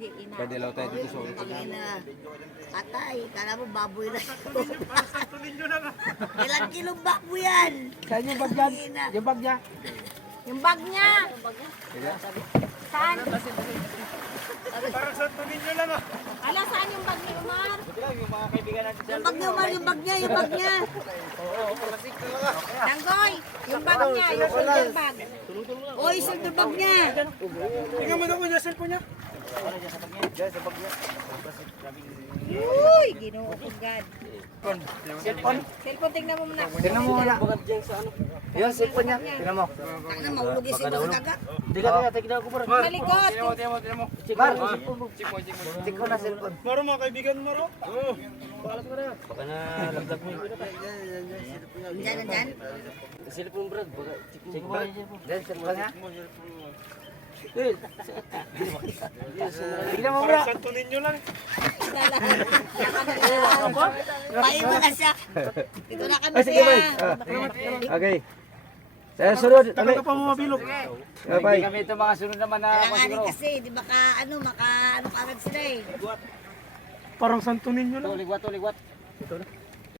Pwede lang tayo dito sa ulit. Ina. Atay, kala mo baboy na. Ilang kilong baboy yan? Saan yung bag yan? Yung bag niya? Yung bag niya. Saan? Parang Santo Niño lang ah. Ala, saan yung bag ni Umar? Yung mga kaibigan natin Yung bag niya, Umar, yung bag niya, yung bag niya. Tanggoy, yung bag niya, yung shoulder bag. Oy, shoulder bag niya. Tingnan mo na ko niya, cellphone niya. Uy, ginoo ko God. Cellphone? Cellphone, tingnan mo muna. Tingnan mo muna. Yung cellphone niya. Tingnan mo. Ano, mahulog yung sito sa dagat. Hindi ka kaya, tignan ko bro. Malikot. Tingnan mo. Mar, check ko na cellphone. Maro mga kaibigan mo ro. Oo. Baka na laglag mo. Diyan, diyan. Cellphone bro, baka check mo. Then cellphone niya. Tignan mo bro. Parang Santo Niño lang. Paiba na siya. Dito na kami Sige, boy. siya. Okay. Sa sunod. Tagal ka pa mo mabilog. Bye. Kami ito mga sunod naman na Alanganin kasi, di ba ano kagad sila eh. Parang Santo Niño lang. Ligwat.